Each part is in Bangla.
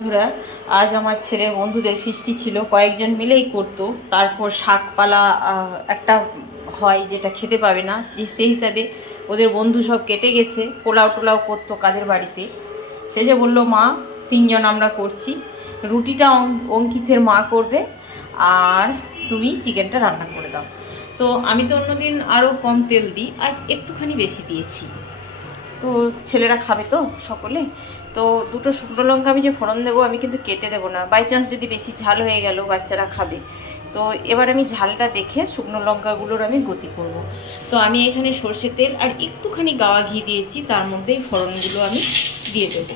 বন্ধুরা, আজ আমার ছেলের বন্ধুদের ফিস্টি ছিল, কয়েকজন মিলেই করতো। তারপর শাকপালা একটা হয় যেটা খেতে পাবে না, যে সেই হিসাবে ওদের বন্ধু সব কেটে গেছে, পোলাও টোলাও করতো কাদের বাড়িতে। শেষে বললো মা 3 জন আমরা করছি, রুটিটা অঙ্কিতের মা করবে আর তুমি চিকেনটা রান্না করে দাও। তো আমি তো অন্যদিন আরও কম তেল দিই, আজ একটুখানি বেশি দিয়েছি। তো ছেলেরা খাবে তো সকলে, তো 2টো শুকনো লঙ্কা আমি যে ফোড়ন দেবো আমি কিন্তু কেটে দেবো না, বাই চান্স যদি বেশি ঝাল হয়ে গেল বাচ্চারা খাবে। তো এবার আমি ঝালটা দেখে শুকনো লঙ্কাগুলোর আমি গতি করব। তো আমি এখানে সর্ষে তেল আর একটুখানি গাওয়া ঘি দিয়েছি, তার মধ্যে ফোড়নগুলো আমি দিয়ে দেবো।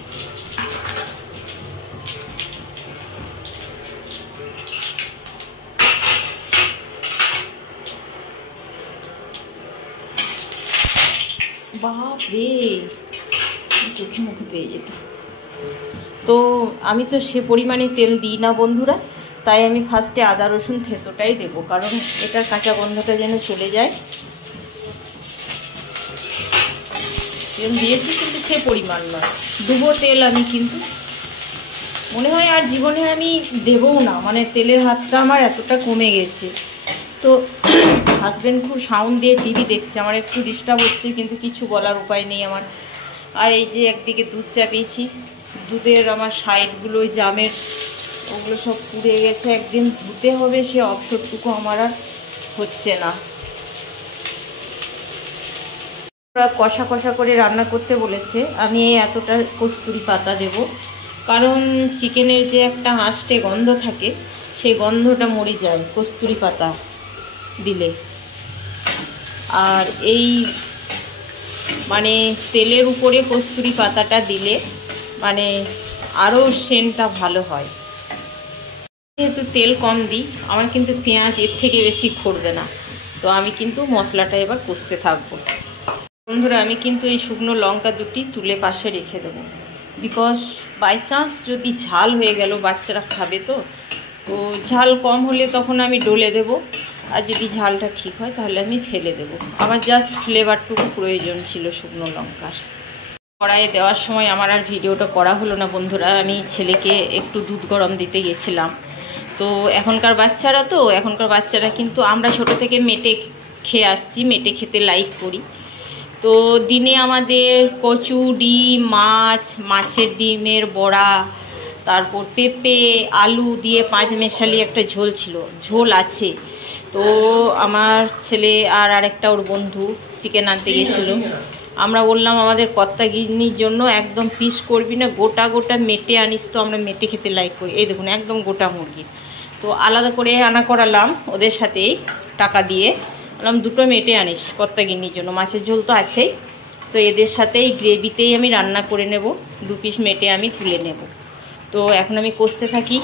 বাপরে, চোখে মুখে পেয়ে যেত। তো আমি তো সে পরিমাণে তেল দিই না বন্ধুরা, তাই আমি ফার্স্টে আদা রসুন থেঁতোটাই দেবো, কারণ এটার কাঁচা গন্ধটা যেন চলে যায়। তেল দিয়েছি কিন্তু সে পরিমাণ নয়, ডুবো তেল আমি কিন্তু মনে হয় আর জীবনে আমি দেবও না, মানে তেলের হাতটা আমার এতটা কমে গেছে। তো হাজব্যান্ড খুব সাউন্ড দিয়ে টিভি দেখছে, আমার একটু ডিস্টার্ব হচ্ছে, কিন্তু কিছু বলার উপায় নেই আমার। আর এই যে একদিকে দুধ চাপিয়েছি, দুধের আমার সাইডগুলো ওই জামের ওগুলো সব পুড়ে গেছে, একদিন ধুতে হবে, সে অবসরটুকু আমার আর হচ্ছে না। কষা কষা করে রান্না করতে বলেছে, আমি এতটা কস্তুরি পাতা দেব, কারণ চিকেনের যে একটা আষ্টে গন্ধ থাকে সেই গন্ধটা মরে যায় কস্তুরি পাতা দিলে। আর এই মানে তেলের উপরে কস্তুরি পাতাটা দিলে মানে আরও সেন্টটা ভালো হয়। যেহেতু তেল কম দিই, আমার কিন্তু পেঁয়াজ এর থেকে বেশি ঘুরবে না। তো আমি কিন্তু মশলাটা এবার কষতে থাকবো। বন্ধুরা, আমি কিন্তু এই শুকনো লঙ্কা দুটি তুলে পাশে রেখে দেবো, বিকজ বাই চান্স যদি ঝাল হয়ে গেল, বাচ্চারা খাবে তো, তো ঝাল কম হলে তখন আমি ডলে দেবো, আর যদি ঝালটা ঠিক হয় তাহলে আমি ফেলে দেবো। আমার জাস্ট ফ্লেভারটুকু প্রয়োজন ছিল শুকনো লঙ্কার। কড়াইয়ে দেওয়ার সময় আমার আর ভিডিওটা করা হলো না বন্ধুরা, আমি ছেলেকে একটু দুধ গরম দিতে গেছিলাম। তো এখনকার বাচ্চারা কিন্তু আমরা ছোট থেকে মেটে খেয়ে আসছি, মেটে খেতে লাইক করি। তো দিনে আমাদের কচু, ডিম, মাছের ডিমের বড়া, তারপর পেঁপে আলু দিয়ে 5 মেশালি একটা ঝোল আছে। তো আমার ছেলে আর আরেকটা ওর বন্ধু চিকেন আনতে গেছিলো, আমরা বললাম আমাদের কর্তা গিন্নির জন্য একদম পিস করবি না, গোটা গোটা মেটে আনিস, তো আমরা মেটে খেতে লাইক করি। এই দেখুন একদম গোটা মুরগি। তো আলাদা করে আনা করালাম ওদের সাথেই টাকা দিয়ে, বললাম 2টো মেটে আনিস কর্তা গিন্নির জন্য, মাছের ঝোল তো আছেই। তো এদের সাথেই গ্রেভিতেই আমি রান্না করে নেব, 2 পিস মেটে আমি তুলে নেব। তো এখন আমি কষতে থাকি।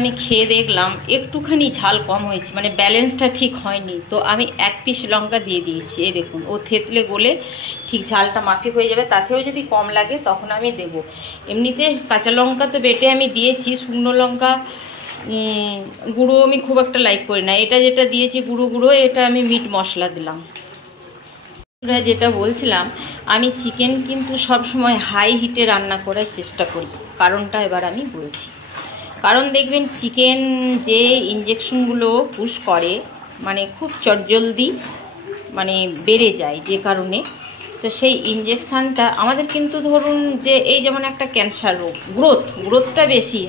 আমি খেয়ে দেখলাম একটুখানি ঝাল কম হয়েছে, মানে ব্যালেন্সটা ঠিক হয়নি। তো আমি 1 পিস লঙ্কা দিয়ে দিয়েছি, এই দেখুন ও থেতলে গলে ঠিক ঝালটা মাফিক হয়ে যাবে, তাতেও যদি কম লাগে তখন আমি দেব। এমনিতে কাঁচা লঙ্কা তো বেটে আমি দিয়েছি, শুকনো লঙ্কা গুঁড়ো আমি খুব একটা লাইক করি না, এটা যেটা দিয়েছি গুঁড়ো এটা আমি মিট মশলা দিলাম। যেটা বলছিলাম, আমি চিকেন কিন্তু সব সময় হাই হিটে রান্না করার চেষ্টা করি, কারণটা এবার আমি বলছি। কারণ দেখবেন চিকেন যে ইঞ্জেকশনগুলো পুশ করে, মানে খুব চটজলদি মানে বেড়ে যায়, যে কারণে তো সেই ইঞ্জেকশানটা আমাদের কিন্তু ধরুন যে এই যেমন একটা ক্যান্সার রোগ, গ্রোথটা বেশি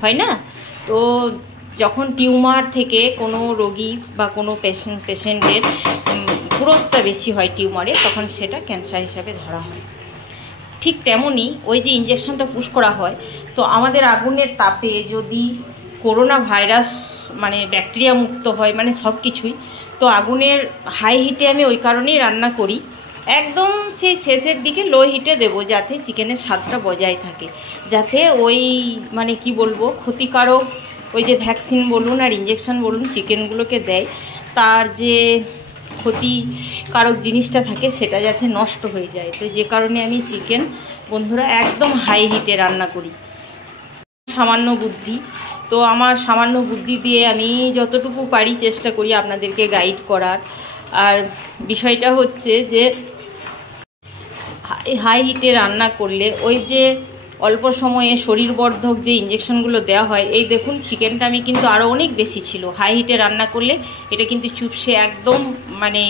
হয় না। তো যখন টিউমার থেকে কোনো রোগী বা কোনো পেশেন্টের গ্রোথটা বেশি হয় টিউমারে, তখন সেটা ক্যান্সার হিসাবে ধরা হয়। ঠিক তেমনই ওই যে ইঞ্জেকশনটা পুশ করা হয়, তো আমাদের আগুনের তাপে যদি করোনা ভাইরাস মানে ব্যাকটেরিয়া মুক্ত হয়, মানে সব কিছুই। তো আগুনের হাই হিটে আমি ওই কারণেই রান্না করি, একদম সেই শেষের দিকে লো হিটে দেবো, যাতে চিকেনের স্বাদটা বজায় থাকে, যাতে ওই মানে কি বলবো ক্ষতিকারক ওই যে ভ্যাকসিন বলুন আর ইঞ্জেকশন বলুন চিকেনগুলোকে দেয়, তার যে ক্ষতিকারক জিনিসটা থাকে সেটা যাতে নষ্ট হয়ে যায়। তো যে কারণে আমি চিকেন বন্ধুরা একদম হাই হিটে রান্না করি, সামান্য বুদ্ধি। তো আমার সামান্য বুদ্ধি দিয়ে আমি যতটুকু পারি চেষ্টা করি আপনাদেরকে গাইড করার। আর বিষয়টা হচ্ছে যে হাই হিটে রান্না করলে ওই যে অল্প সময়ে শরীরবর্ধক যে ইঞ্জেকশনগুলো দেওয়া হয়, এই দেখুন চিকেনটা আমি কিন্তু আরও অনেক বেশি ছিল, হাই হিটে রান্না করলে এটা কিন্তু চুপসে একদম মানে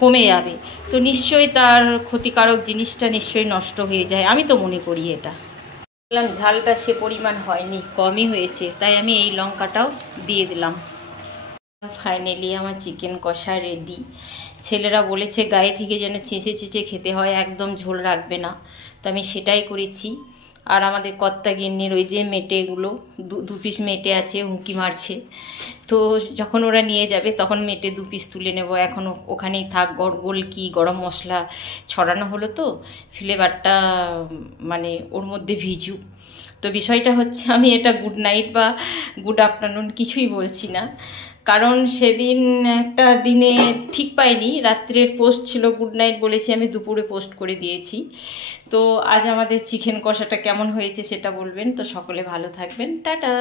কমে যাবে। তো নিশ্চয়ই তার ক্ষতিকারক জিনিসটা নিশ্চয়ই নষ্ট হয়ে যায়, আমি তো মনে করি এটা। বললাম ঝালটা সে পরিমাণ হয়নি, কমই হয়েছে, তাই আমি এই লঙ্কাটাও দিয়ে দিলাম। ফাইনালি আমার চিকেন কষা রেডি। ছেলেরা বলেছে গায়ে থেকে যেন চেঁচে চেঁচে খেতে হয়, একদম ঝোল রাখবে না, তো আমি সেটাই করেছি। আর আমাদের কর্তা গিন্নির ওই যে মেটেগুলো, দু পিস মেটে আছে, হুঁকি মারছে, তো যখন ওরা নিয়ে যাবে তখন মেটে 2 পিস তুলে নেব। এখন ওখানেই থাক, গোলকি গরম মশলা ছড়ানো হলো, তো ফ্লেভারটা মানে ওর মধ্যে ভিজুক। তো বিষয়টা হচ্ছে, আমি এটা গুড নাইট বা গুড আফটারনুন কিছুই বলছি না, কারণ সেদিন একটা দিনে ঠিক পাইনি, রাত্রের পোস্ট ছিল, গুড নাইট বলেছি, আমি দুপুরে পোস্ট করে দিয়েছি। তো আজ আমাদের চিকেন কষাটা কেমন হয়েছে সেটা বলবেন। তো সকলে ভালো থাকবেন, টাটা।